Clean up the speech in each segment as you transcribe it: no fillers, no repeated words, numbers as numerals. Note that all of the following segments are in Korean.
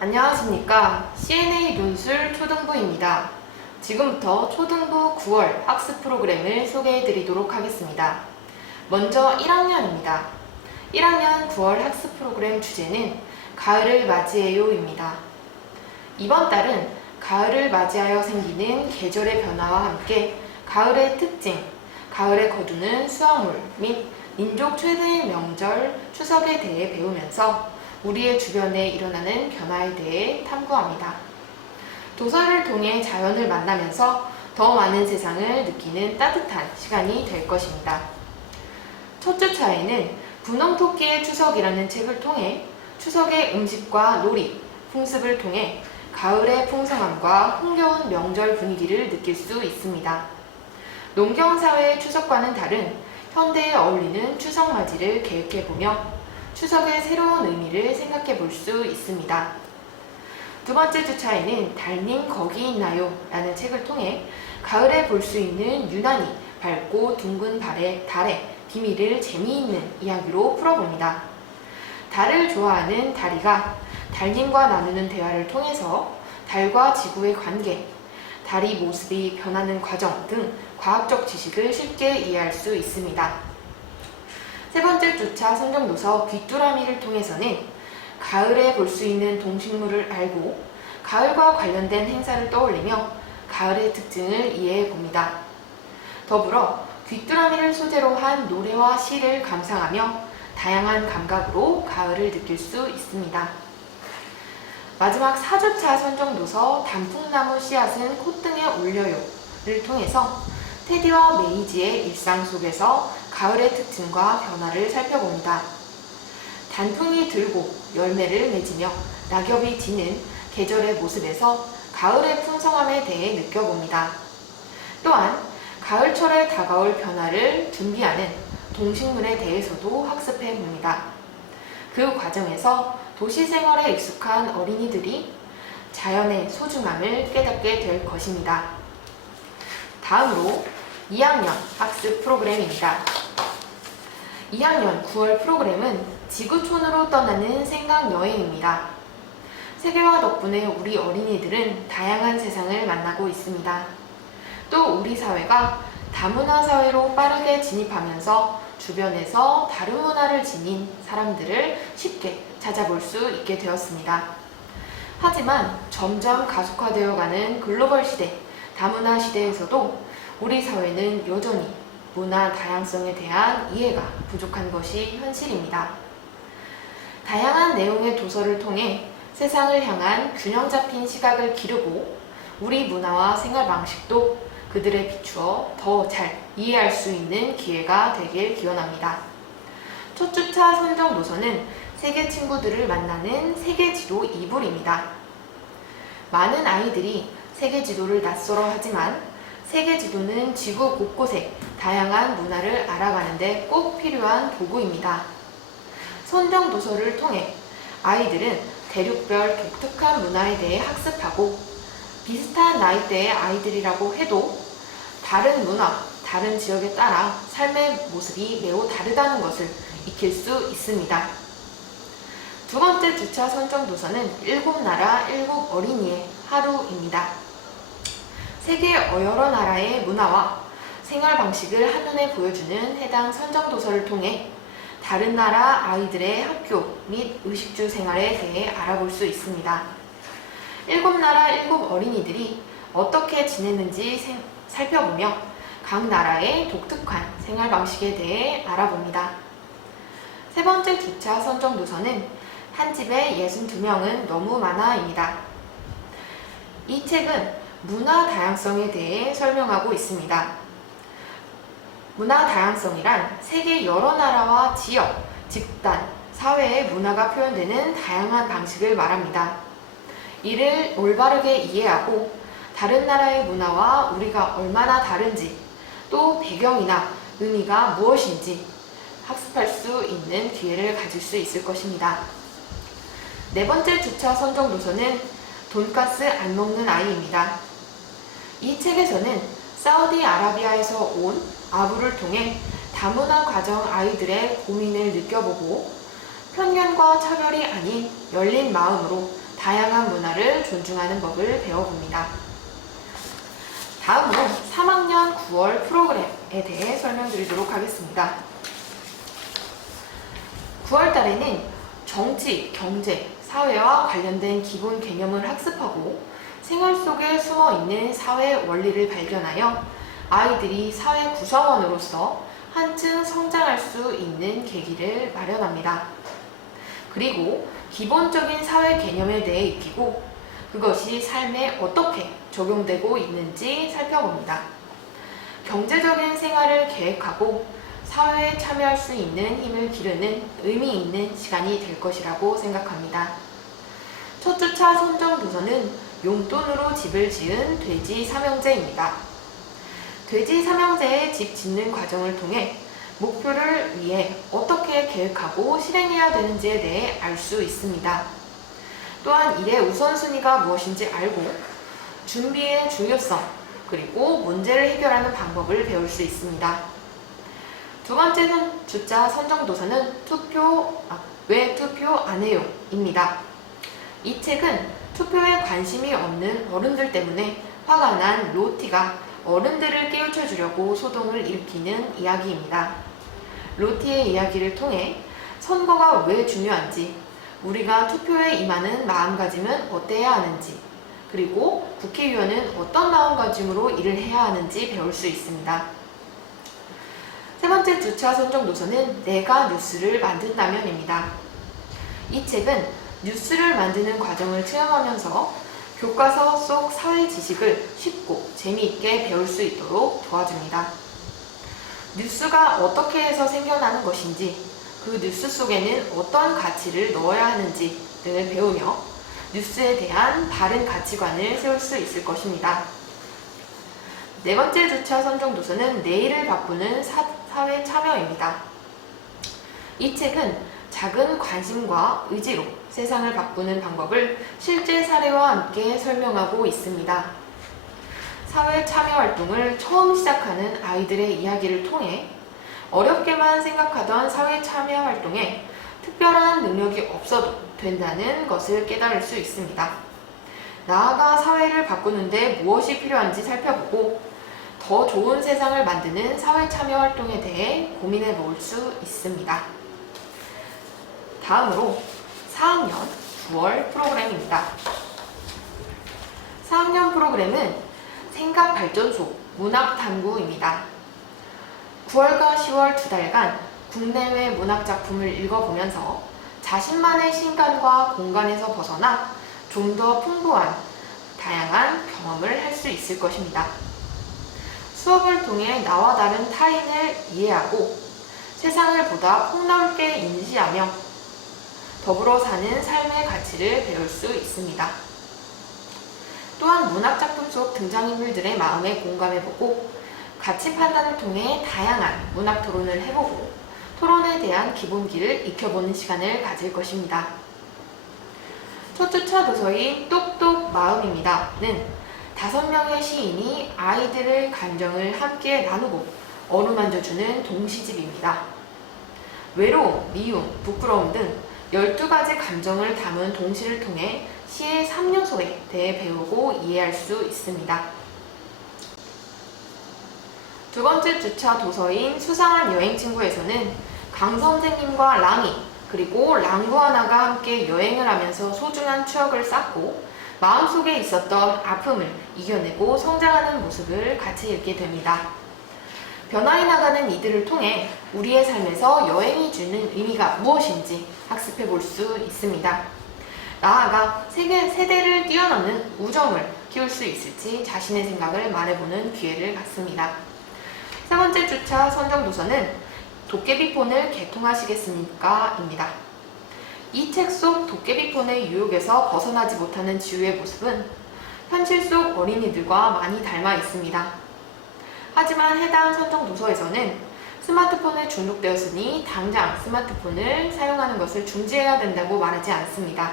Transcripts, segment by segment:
안녕하십니까. CNA 논술 초등부입니다. 지금부터 초등부 9월 학습 프로그램을 소개해 드리도록 하겠습니다. 먼저 1학년입니다. 1학년 9월 학습 프로그램 주제는 가을을 맞이해요입니다. 이번 달은 가을을 맞이하여 생기는 계절의 변화와 함께 가을의 특징, 가을에 거두는 수화물 및 민족 최대의 명절 추석에 대해 배우면서 우리의 주변에 일어나는 변화에 대해 탐구합니다. 도서를 통해 자연을 만나면서 더 많은 세상을 느끼는 따뜻한 시간이 될 것입니다. 첫 주차에는 분홍토끼의 추석이라는 책을 통해 추석의 음식과 놀이, 풍습을 통해 가을의 풍성함과 흥겨운 명절 분위기를 느낄 수 있습니다. 농경사회의 추석과는 다른 현대에 어울리는 추석맞이를 계획해보며 추석의 새로운 의미를 생각해 볼 수 있습니다. 두 번째 주차에는 달님 거기 있나요? 라는 책을 통해 가을에 볼 수 있는 유난히 밝고 둥근 달의 비밀을 재미있는 이야기로 풀어봅니다. 달을 좋아하는 다리가 달님과 나누는 대화를 통해서 달과 지구의 관계, 달이 모습이 변하는 과정 등 과학적 지식을 쉽게 이해할 수 있습니다. 세 번째 주차 선정도서 귀뚜라미를 통해서는 가을에 볼 수 있는 동식물을 알고 가을과 관련된 행사를 떠올리며 가을의 특징을 이해해 봅니다. 더불어 귀뚜라미를 소재로 한 노래와 시를 감상하며 다양한 감각으로 가을을 느낄 수 있습니다. 마지막 4주차 선정도서 단풍나무 씨앗은 콧등에 올려요를 통해서 테디와 메이지의 일상 속에서 가을의 특징과 변화를 살펴봅니다. 단풍이 들고 열매를 맺으며 낙엽이 지는 계절의 모습에서 가을의 풍성함에 대해 느껴봅니다. 또한 가을철에 다가올 변화를 준비하는 동식물에 대해서도 학습해 봅니다. 그 과정에서 도시 생활에 익숙한 어린이들이 자연의 소중함을 깨닫게 될 것입니다. 다음으로 2학년 학습 프로그램입니다. 2학년 9월 프로그램은 지구촌으로 떠나는 생각여행입니다. 세계화 덕분에 우리 어린이들은 다양한 세상을 만나고 있습니다. 또 우리 사회가 다문화 사회로 빠르게 진입하면서 주변에서 다른 문화를 지닌 사람들을 쉽게 찾아볼 수 있게 되었습니다. 하지만 점점 가속화되어가는 글로벌 시대, 다문화 시대에서도 우리 사회는 여전히 문화 다양성에 대한 이해가 부족한 것이 현실입니다. 다양한 내용의 도서를 통해 세상을 향한 균형 잡힌 시각을 기르고 우리 문화와 생활 방식도 그들에 비추어 더 잘 이해할 수 있는 기회가 되길 기원합니다. 첫 주차 선정 도서는 세계 친구들을 만나는 세계지도 2부입니다. 많은 아이들이 세계지도를 낯설어 하지만 세계지도는 지구 곳곳의 다양한 문화를 알아가는 데 꼭 필요한 도구입니다. 선정 도서를 통해 아이들은 대륙별 독특한 문화에 대해 학습하고 비슷한 나이대의 아이들이라고 해도 다른 문화, 다른 지역에 따라 삶의 모습이 매우 다르다는 것을 익힐 수 있습니다. 두 번째 주차 선정 도서는 7나라 7어린이의 하루입니다. 세계 여러 나라의 문화와 생활 방식을 한눈에 보여주는 해당 선정 도서를 통해 다른 나라 아이들의 학교 및 의식주 생활에 대해 알아볼 수 있습니다. 7나라 7어린이들이 어떻게 지내는지 살펴보며 각 나라의 독특한 생활 방식에 대해 알아봅니다. 세 번째 주차 선정 도서는 한 집에 62명은 너무 많아입니다. 이 책은 문화 다양성에 대해 설명하고 있습니다. 문화 다양성이란 세계 여러 나라와 지역, 집단, 사회의 문화가 표현되는 다양한 방식을 말합니다. 이를 올바르게 이해하고 다른 나라의 문화와 우리가 얼마나 다른지, 또 배경이나 의미가 무엇인지 학습할 수 있는 기회를 가질 수 있을 것입니다. 네 번째 주차 선정 도서는 돈가스 안 먹는 아이입니다. 이 책에서는 사우디아라비아에서 온 아부를 통해 다문화 가정 아이들의 고민을 느껴보고 편견과 차별이 아닌 열린 마음으로 다양한 문화를 존중하는 법을 배워봅니다. 다음으로 3학년 9월 프로그램에 대해 설명드리도록 하겠습니다. 9월 달에는 정치, 경제, 사회와 관련된 기본 개념을 학습하고 생활 속에 숨어있는 사회 원리를 발견하여 아이들이 사회 구성원으로서 한층 성장할 수 있는 계기를 마련합니다. 그리고 기본적인 사회 개념에 대해 익히고 그것이 삶에 어떻게 적용되고 있는지 살펴봅니다. 경제적인 생활을 계획하고 사회에 참여할 수 있는 힘을 기르는 의미 있는 시간이 될 것이라고 생각합니다. 첫 주차 선정 도서는 용돈으로 집을 지은 돼지 삼형제입니다. 돼지 삼형제의 집 짓는 과정을 통해 목표를 위해 어떻게 계획하고 실행해야 되는지에 대해 알 수 있습니다. 또한 일의 우선순위가 무엇인지 알고 준비의 중요성 그리고 문제를 해결하는 방법을 배울 수 있습니다. 두 번째 주자 선정도서는 왜 투표 안 해요? 입니다. 이 책은 투표에 관심이 없는 어른들 때문에 화가 난 로티가 어른들을 깨우쳐 주려고 소동을 일으키는 이야기입니다. 로티의 이야기를 통해 선거가 왜 중요한지, 우리가 투표에 임하는 마음가짐은 어때야 하는지, 그리고 국회의원은 어떤 마음가짐으로 일을 해야 하는지 배울 수 있습니다. 세 번째 주차 선정 도서는 내가 뉴스를 만든다면입니다. 이 책은 뉴스를 만드는 과정을 체험하면서 교과서 속 사회 지식을 쉽고 재미있게 배울 수 있도록 도와줍니다. 뉴스가 어떻게 해서 생겨나는 것인지, 그 뉴스 속에는 어떤 가치를 넣어야 하는지 등을 배우며 뉴스에 대한 바른 가치관을 세울 수 있을 것입니다. 네 번째 주차 선정 도서는 내일을 바꾸는 사회 참여입니다. 이 책은 작은 관심과 의지로 세상을 바꾸는 방법을 실제 사례와 함께 설명하고 있습니다. 사회 참여 활동을 처음 시작하는 아이들의 이야기를 통해 어렵게만 생각하던 사회 참여 활동에 특별한 능력이 없어도 된다는 것을 깨달을 수 있습니다. 나아가 사회를 바꾸는데 무엇이 필요한지 살펴보고 더 좋은 세상을 만드는 사회 참여 활동에 대해 고민해 볼 수 있습니다. 다음으로 4학년 9월 프로그램입니다. 4학년 프로그램은 생각발전소 문학탐구입니다. 9월과 10월 두 달간 국내외 문학작품을 읽어보면서 자신만의 신간과 공간에서 벗어나 좀 더 풍부한 다양한 경험을 할 수 있을 것입니다. 수업을 통해 나와 다른 타인을 이해하고 세상을 보다 폭넓게 인지하며 더불어 사는 삶의 가치를 배울 수 있습니다. 또한 문학작품 속 등장인물들의 마음에 공감해보고 가치 판단을 통해 다양한 문학 토론을 해보고 토론에 대한 기본기를 익혀보는 시간을 가질 것입니다. 첫 주차 도서인 똑똑 마음입니다.는 5명의 시인이 아이들의 감정을 함께 나누고 어루만져주는 동시집입니다. 외로움, 미움, 부끄러움 등 12가지 감정을 담은 동시를 통해 시의 3요소에 대해 배우고 이해할 수 있습니다. 두 번째 주차 도서인 수상한 여행친구에서는 강 선생님과 랑이 그리고 랑구하나가 함께 여행을 하면서 소중한 추억을 쌓고 마음속에 있었던 아픔을 이겨내고 성장하는 모습을 같이 읽게 됩니다. 변화해 나가는 이들을 통해 우리의 삶에서 여행이 주는 의미가 무엇인지 학습해 볼 수 있습니다. 나아가 세대를 뛰어넘는 우정을 키울 수 있을지 자신의 생각을 말해보는 기회를 갖습니다. 세 번째 주차 선정 도서는 도깨비폰을 개통하시겠습니까? 입니다. 이 책 속 도깨비폰의 유혹에서 벗어나지 못하는 지우의 모습은 현실 속 어린이들과 많이 닮아 있습니다. 하지만 해당 선정 도서에서는 스마트폰에 중독되었으니 당장 스마트폰을 사용하는 것을 중지해야 된다고 말하지 않습니다.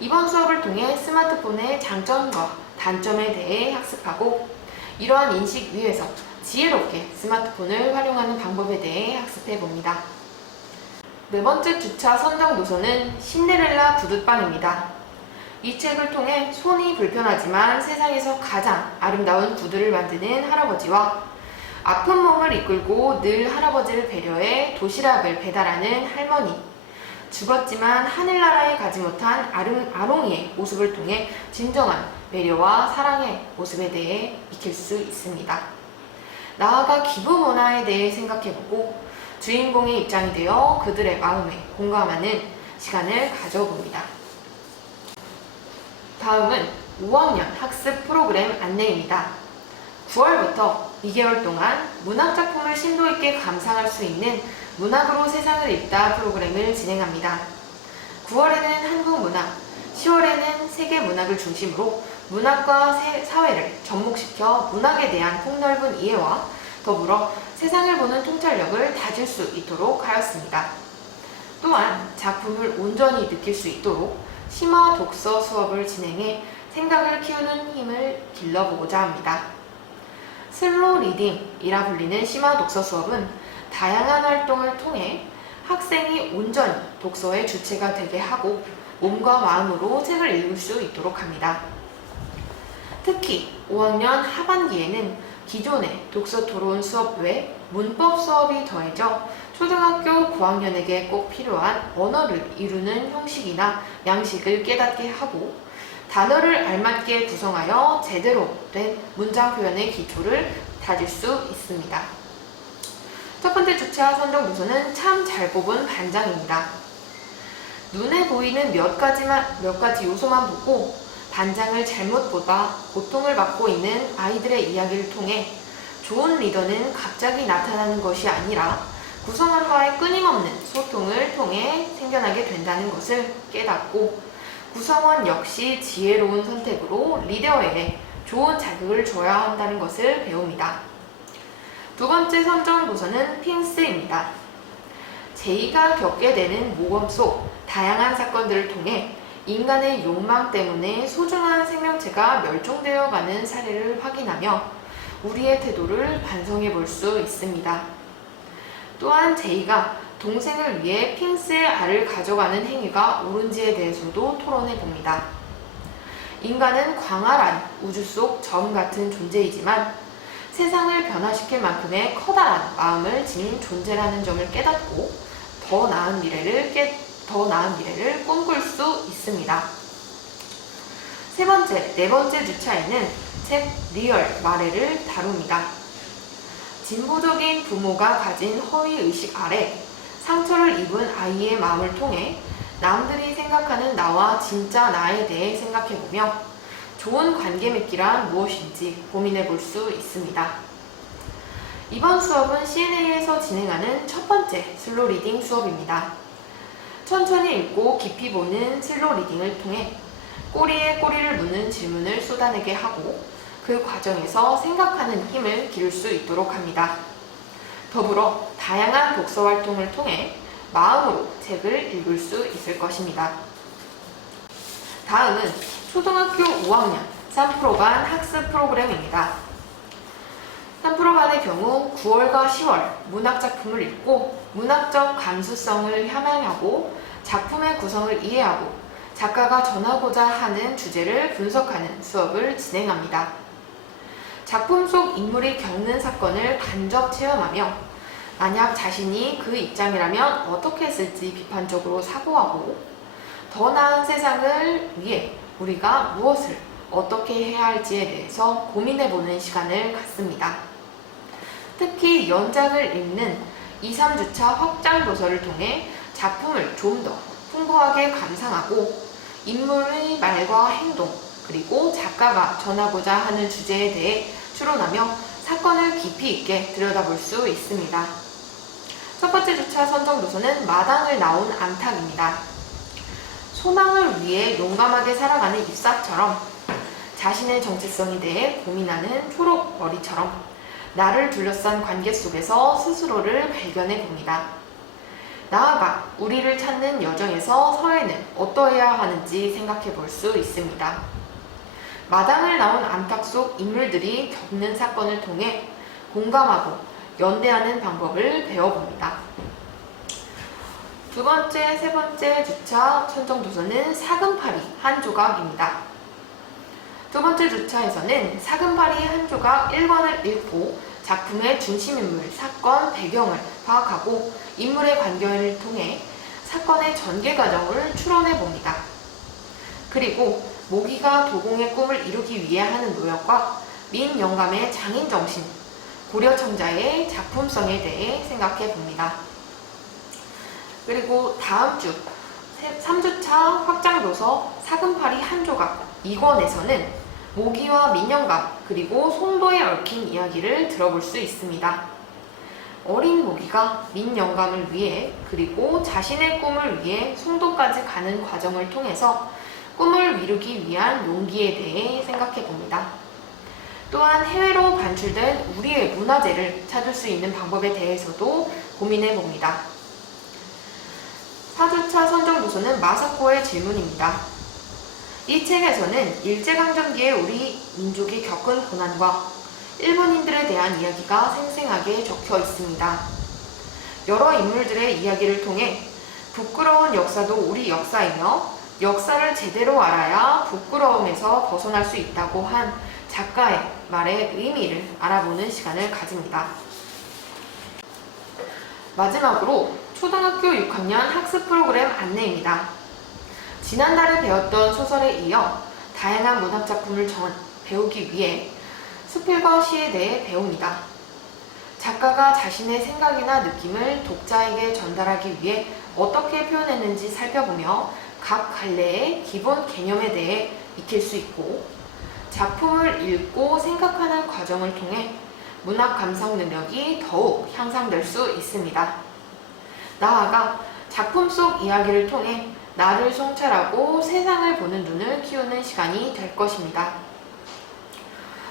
이번 수업을 통해 스마트폰의 장점과 단점에 대해 학습하고 이러한 인식 위에서 지혜롭게 스마트폰을 활용하는 방법에 대해 학습해 봅니다. 네 번째 주차 선정 도서는 신데렐라 구둣방입니다. 이 책을 통해 손이 불편하지만 세상에서 가장 아름다운 구두를 만드는 할아버지와 아픈 몸을 이끌고 늘 할아버지를 배려해 도시락을 배달하는 할머니, 죽었지만 하늘나라에 가지 못한 아롱이의 모습을 통해 진정한 배려와 사랑의 모습에 대해 익힐 수 있습니다. 나아가 기부 문화에 대해 생각해보고 주인공의 입장이 되어 그들의 마음에 공감하는 시간을 가져봅니다. 다음은 5학년 학습 프로그램 안내입니다. 9월부터 2개월 동안 문학작품을 심도 있게 감상할 수 있는 문학으로 세상을 읽다 프로그램을 진행합니다. 9월에는 한국 문학, 10월에는 세계 문학을 중심으로 문학과 사회를 접목시켜 문학에 대한 폭넓은 이해와 더불어 세상을 보는 통찰력을 다질 수 있도록 하였습니다. 또한 작품을 온전히 느낄 수 있도록 심화 독서 수업을 진행해 생각을 키우는 힘을 길러보고자 합니다. 슬로우 리딩이라 불리는 심화 독서 수업은 다양한 활동을 통해 학생이 온전히 독서의 주체가 되게 하고 몸과 마음으로 책을 읽을 수 있도록 합니다. 특히 5학년 하반기에는 기존의 독서 토론 수업 외 문법 수업이 더해져 초등학교 고학년에게 꼭 필요한 언어를 이루는 형식이나 양식을 깨닫게 하고 단어를 알맞게 구성하여 제대로 된 문장 표현의 기초를 다질 수 있습니다. 첫 번째 주체와 선정 도서는 참 잘 뽑은 반장입니다. 눈에 보이는 몇 가지 요소만 보고 반장을 잘못 보다 고통을 받고 있는 아이들의 이야기를 통해 좋은 리더는 갑자기 나타나는 것이 아니라 구성원과의 끊임없는 소통을 통해 생겨나게 된다는 것을 깨닫고 구성원 역시 지혜로운 선택으로 리더에게 좋은 자극을 줘야 한다는 것을 배웁니다. 두 번째 선정 도서는 핑스입니다. 제이가 겪게 되는 모험 속 다양한 사건들을 통해 인간의 욕망 때문에 소중한 생명체가 멸종되어 가는 사례를 확인하며 우리의 태도를 반성해 볼 수 있습니다. 또한 제이가 동생을 위해 핑스의 알을 가져가는 행위가 옳은지에 대해서도 토론해 봅니다. 인간은 광활한 우주 속 점 같은 존재이지만 세상을 변화시킬 만큼의 커다란 마음을 지닌 존재라는 점을 깨닫고 더 나은 미래를 꿈꿀 수 있습니다. 네 번째 주차에는 책 리얼 마레를 다룹니다. 진보적인 부모가 가진 허위의식 아래 상처를 입은 아이의 마음을 통해 남들이 생각하는 나와 진짜 나에 대해 생각해보며 좋은 관계 맺기란 무엇인지 고민해 볼 수 있습니다. 이번 수업은 CNA에서 진행하는 첫 번째 슬로우 리딩 수업입니다. 천천히 읽고 깊이 보는 슬로우 리딩을 통해 꼬리에 꼬리를 무는 질문을 쏟아내게 하고 그 과정에서 생각하는 힘을 기를 수 있도록 합니다. 더불어 다양한 독서 활동을 통해 마음으로 책을 읽을 수 있을 것입니다. 다음은 초등학교 5학년 3프로반 학습 프로그램입니다. 3프로반의 경우 9월과 10월 문학작품을 읽고 문학적 감수성을 함양하고 작품의 구성을 이해하고 작가가 전하고자 하는 주제를 분석하는 수업을 진행합니다. 작품 속 인물이 겪는 사건을 간접 체험하며 만약 자신이 그 입장이라면 어떻게 했을지 비판적으로 사고하고 더 나은 세상을 위해 우리가 무엇을 어떻게 해야 할지에 대해서 고민해보는 시간을 갖습니다. 특히 연작을 읽는 2, 3주차 확장 도서를 통해 작품을 좀 더 풍부하게 감상하고 인물의 말과 행동 그리고 작가가 전하고자 하는 주제에 대해 추론하며 사건을 깊이 있게 들여다볼 수 있습니다. 첫 번째 주차 선정 도서는 마당을 나온 암탉입니다. 소망을 위해 용감하게 살아가는 잎사처럼 자신의 정체성에 대해 고민하는 초록머리처럼 나를 둘러싼 관계 속에서 스스로를 발견해 봅니다. 나아가 우리를 찾는 여정에서 사회는 어떠해야 하는지 생각해 볼 수 있습니다. 마당을 나온 암탉 속 인물들이 겪는 사건을 통해 공감하고 연대하는 방법을 배워봅니다. 두 번째, 세 번째 주차 선정도서는 사금파리 한 조각입니다. 두 번째 주차에서는 사금파리 한 조각 1권을 읽고 작품의 중심인물, 사건, 배경을 파악하고 인물의 관계를 통해 사건의 전개 과정을 추론해 봅니다. 그리고 모기가 도공의 꿈을 이루기 위해 하는 노력과 민영감의 장인정신, 고려청자의 작품성에 대해 생각해 봅니다. 그리고 다음 주 3주차 확장도서 사금파리 한 조각 2권에서는 모기와 민영감 그리고 송도에 얽힌 이야기를 들어볼 수 있습니다. 어린 모기가 민영감을 위해 그리고 자신의 꿈을 위해 송도까지 가는 과정을 통해서 꿈을 이루기 위한 용기에 대해 생각해 봅니다. 또한 해외로 반출된 우리의 문화재를 찾을 수 있는 방법에 대해서도 고민해 봅니다. 4주차 선정도서는 마사코의 질문입니다. 이 책에서는 일제강점기에 우리 민족이 겪은 고난과 일본인들에 대한 이야기가 생생하게 적혀 있습니다. 여러 인물들의 이야기를 통해 부끄러운 역사도 우리 역사이며 역사를 제대로 알아야 부끄러움에서 벗어날 수 있다고 한 작가의 말의 의미를 알아보는 시간을 가집니다. 마지막으로 초등학교 6학년 학습 프로그램 안내입니다. 지난달에 배웠던 소설에 이어 다양한 문학작품을 배우기 위해 수필과 시에 대해 배웁니다. 작가가 자신의 생각이나 느낌을 독자에게 전달하기 위해 어떻게 표현했는지 살펴보며 각 갈래의 기본 개념에 대해 익힐 수 있고 작품을 읽고 생각하는 과정을 통해 문학 감상 능력이 더욱 향상될 수 있습니다. 나아가 작품 속 이야기를 통해 나를 성찰하고 세상을 보는 눈을 키우는 시간이 될 것입니다.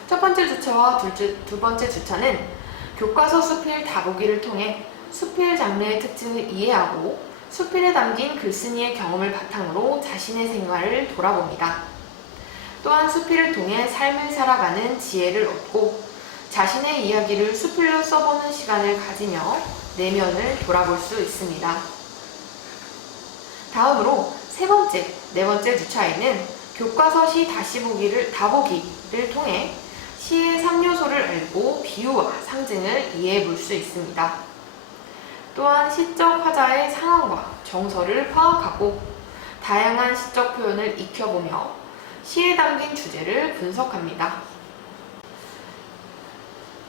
첫 번째 주차와 두 번째 주차는 교과서 수필 다보기를 통해 수필 장르의 특징을 이해하고 수필에 담긴 글쓴이의 경험을 바탕으로 자신의 생활을 돌아봅니다. 또한 수필을 통해 삶을 살아가는 지혜를 얻고 자신의 이야기를 수필로 써보는 시간을 가지며 내면을 돌아볼 수 있습니다. 다음으로 세 번째, 네 번째 주차에는 교과서 시 다보기를 통해 시의 3요소를 알고 비유와 상징을 이해해 볼 수 있습니다. 또한 시적 화자의 상황과 정서를 파악하고 다양한 시적 표현을 익혀보며 시에 담긴 주제를 분석합니다.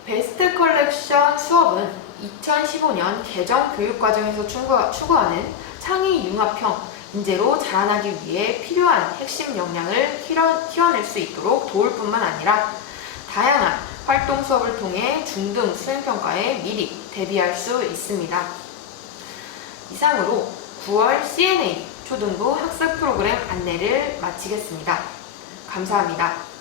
베스트 컬렉션 수업은 2015년 개정 교육과정에서 추구하는 창의 융합형 인재로 자라나기 위해 필요한 핵심 역량을 키워낼 수 있도록 도울 뿐만 아니라 다양한 활동 수업을 통해 중등 수행평가에 미리 대비할 수 있습니다. 이상으로 9월 CNA 초등부 학습 프로그램 안내를 마치겠습니다. 감사합니다.